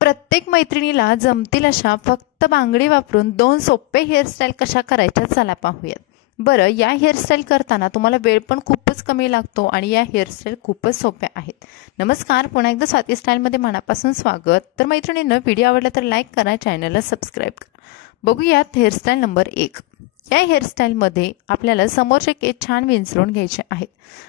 प्रत्येक मैत्रिणीला जमतील अशा फक्त बांगडी वापरून 2 सोपे हेअरस्टाईल कशा करायच्या चला पाहूयात। बरं, या हेअरस्टाईल करताना तुम्हाला वेळ पण खूपच कमी लागतो आणि या हेअरस्टाईल खूपच सोप्या आहेत। नमस्कार, पुन्हा एकदा स्वाती स्टाईलमध्ये मनापासून स्वागत। तर मैत्रिणींनो, व्हिडिओ आवडला तर लाईक करा, चॅनलला सबस्क्राईब करा। बघूयात हेअरस्टाईल नंबर 1। या हेअरस्टाईलमध्ये आपल्याला समोरचे केस छान विंचरून घ्यायचे आहेत।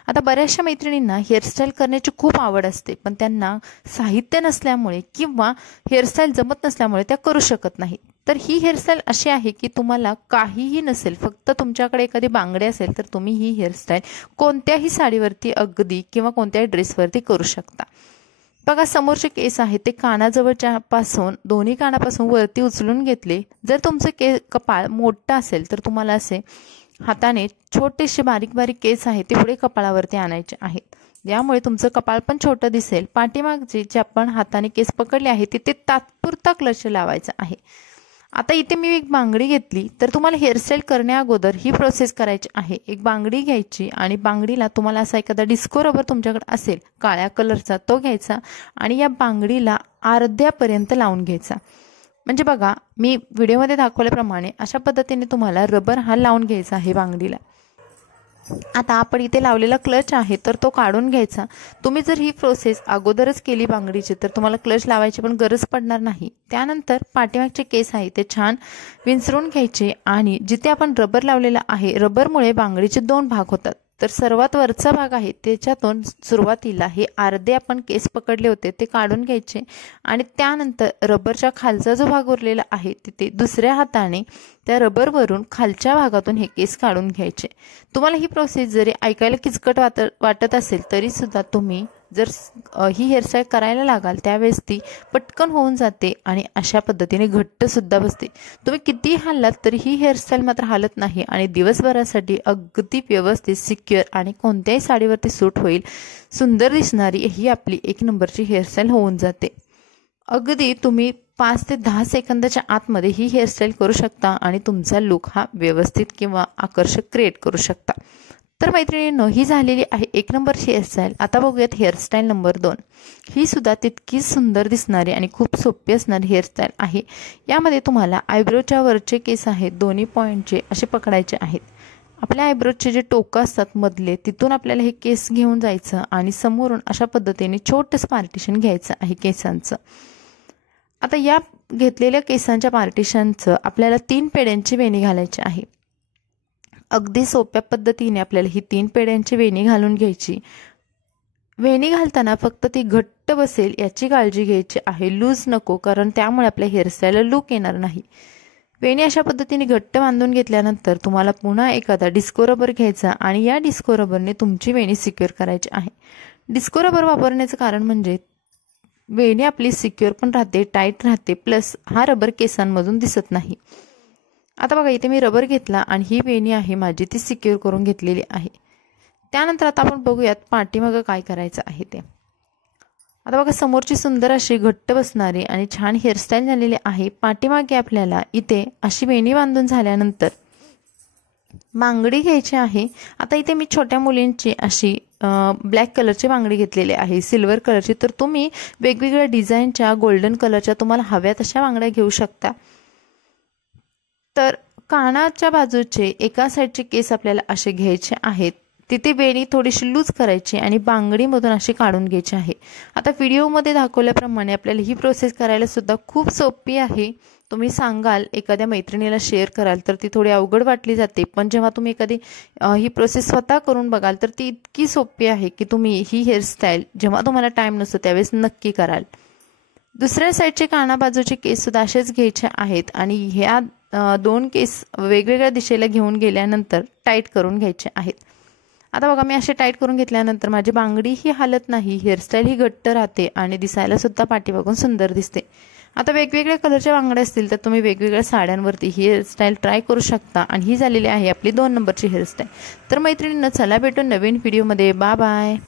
आता बऱ्याचशा मैत्रिणींना हेअरस्टाईल करण्याची खूप आवड असते, पण त्यांना साहित्य नसल्यामुळे किंवा हेअरस्टाईल जमत नसल्यामुळे त्या करू शकत नाही। तर ही हेअरस्टाईल अशी आहे की तुम्हाला काहीही नसेल, फक्त तुमच्याकडे एखादी बांगडी असेल तर तुम्ही ही हेअरस्टाईल कोणत्याही साडीवरती अगदी किंवा कोणत्याही ड्रेसवरती करू शकता। बघा, समोरचे केस आहेत ते कानाजवळच्या पासून दोन्ही कानापासून वरती उचलून घेतले। जर तुमचं कपाळ मोठं असेल तर तुम्हाला असे हाताने छोटेसे बारीक बारीक केस आहेत ते पुढे कपाळावरती आणायचे आहेत। यामुळे तुमचं कपाळ पण छोटं दिसेल। पाठीमागचे जे आपण हाताने केस पकडले आहेत तिथे तात्पुरता क्लच लावायचा आहे। आता इथे मी एक बांगडी घेतली, तर तुम्हाला हेअरस्टाईल करण्या अगोदर ही प्रोसेस करायची आहे। एक बांगडी घ्यायची आणि बांगडीला तुम्हाला असा एखादा डिस्को रबर तुमच्याकडे असेल काळ्या कलरचा तो घ्यायचा आणि या बांगडीला अर्ध्यापर्यंत लावून घ्यायचा। म्हणजे बघा, मी व्हिडिओमध्ये दाखवल्याप्रमाणे अशा पद्धतीने तुम्हाला रबर हा लावून घ्यायचा आहे बांगडीला। आता आपण इथे लावलेला क्लच आहे तर तो काढून घ्यायचा। तुम्ही जर ही प्रोसेस अगोदरच केली बांगडीची तर तुम्हाला क्लच लावायची पण गरज पडणार नाही। त्यानंतर पाठीमागचे केस आहे ते छान विंचरून घ्यायचे आणि जिथे आपण रबर लावलेला आहे, रबरमुळे बांगडीचे 2 भाग होतात। तर सर्वात वरचा भाग आहे त्याच्यातून सुरुवातीला हे अर्धे आपण केस पकडले होते ते काढून घ्यायचे आणि त्यानंतर रबरच्या खालचा जो भाग उरलेला आहे तिथे दुसऱ्या हाताने त्या रबरवरून खालच्या भागातून हे केस काढून घ्यायचे। तुम्हाला ही प्रोसेस जरी ऐकायला किचकट वाटत असेल तरी सुद्धा तुम्ही जर ही हेअरस्टाईल करायला लागाल त्यावेळेस ती पटकन होऊन जाते आणि अशा पद्धतीने घट्ट सुद्धा बसते। तुम्ही किती हल्लात तरी ही हेअरस्टाईल मात्र हालत नाही आणि दिवसभरासाठी अगदी व्यवस्थित सिक्युअर आणि कोणत्याही साडीवरती सूट होईल, सुंदर दिसणारी ही आपली 1 नंबरची हेअरस्टाईल होऊन जाते। अगदी तुम्ही 5 ते 10 सेकंदाच्या आतमध्ये ही हेअरस्टाईल करू शकता आणि तुमचा लुक हा व्यवस्थित किंवा आकर्षक क्रिएट करू शकता। तर मैत्रिणींनो, ही झालेली आहे 1 नंबरची हेअरस्टाईल। आता बघूयात हेअरस्टाईल नंबर 2। ही सुद्धा तितकीच सुंदर दिसणारी आणि खूप सोपी असणारी हेअरस्टाईल आहे। यामध्ये तुम्हाला आयब्रोच्या वरचे केस आहेत दोन्ही पॉईंटचे असे पकडायचे आहेत। आपल्या आयब्रोचे जे टोकं असतात मधले तिथून आपल्याला हे केस घेऊन जायचं आणि समोरून अशा पद्धतीने छोटंसं पार्टिशन घ्यायचं आहे केसांचं। आता या घेतलेल्या केसांच्या पार्टिशनचं आपल्याला 3 पेड्यांची वेणी घालायची आहे। अगदी सोप्या पद्धतीने आपल्याला ही 3 पेड्यांची वेणी घालून घ्यायची। वेणी घालताना फक्त ती घट्ट बसेल याची काळजी घ्यायची आहे, लूज नको, कारण त्यामुळे आपल्या हेअरस्टाईलला लुक येणार नाही। वेणी अशा पद्धतीने घट्ट बांधून घेतल्यानंतर तुम्हाला पुन्हा एखादा डिस्को रबर घ्यायचा आणि या डिस्को रबरने तुमची वेणी सिक्युअर करायची आहे। डिस्को रबर वापरण्याचं कारण म्हणजे वेणी आपली सिक्युअर पण राहते, टाईट राहते, प्लस हा रबर केसांमधून दिसत नाही। आता बघा, इथे मी रबर घेतला आणि ही वेणी आहे माझी ती सिक्युअर करून घेतलेली आहे। त्यानंतर आता आपण बघूयात पाठीमागं काय करायचं आहे ते। आता बघा, समोरची सुंदर अशी घट्ट बसणारी आणि छान हेअरस्टाईल झालेली आहे। पाठीमागे आपल्याला इथे अशी वेणी बांधून झाल्यानंतर बांगडी घ्यायची आहे। आता इथे मी छोट्या मुलींची अशी ब्लॅक कलरची बांगडी घेतलेली आहे, सिल्वर कलरची। तर तुम्ही वेगवेगळ्या डिझाईनच्या गोल्डन कलरच्या तुम्हाला हव्या तशा बांगड्या घेऊ शकता। तर कानाच्या बाजूचे एका साईडचे केस आपल्याला असे घ्यायचे आहेत, तिथे वेणी थोडीशी लूज करायची आणि बांगडीमधून अशी काढून घ्यायची आहे। आता व्हिडिओमध्ये दाखवल्याप्रमाणे आपल्याला ही प्रोसेस करायला सुद्धा खूप सोपी आहे। तुम्ही सांगाल एखाद्या मैत्रिणीला शेअर कराल तर ती थोडी अवघड वाटली जाते, पण जेव्हा तुम्ही एखादी ही प्रोसेस स्वतः करून बघाल तर ती इतकी सोपी आहे की तुम्ही ही हेअरस्टाईल जेव्हा तुम्हाला टाईम नसतो त्यावेळेस नक्की कराल। दुसऱ्या साईडचे काना बाजूचे केस सुद्धा असेच घ्यायचे आहेत आणि ह्या 2 केस वेगवेगळ्या दिशेला घेऊन गेल्यानंतर टाईट करून घ्यायचे आहेत। आता बघा, मी असे टाईट करून घेतल्यानंतर माझी बांगडी ही हालत नाही, हेअरस्टाईल ही घट्ट राहते आणि दिसायला सुद्धा पाठीमागून सुंदर दिसते। आता वेगवेगळ्या कलरच्या बांगड्या असतील तर तुम्ही वेगवेगळ्या साड्यांवरती ही हेअरस्टाईल ट्राय करू शकता आणि ही झालेली आहे आपली 2 नंबरची हेअरस्टाईल। तर मैत्रिणींनो, चला भेटू नवीन व्हिडिओमध्ये। Bye bye.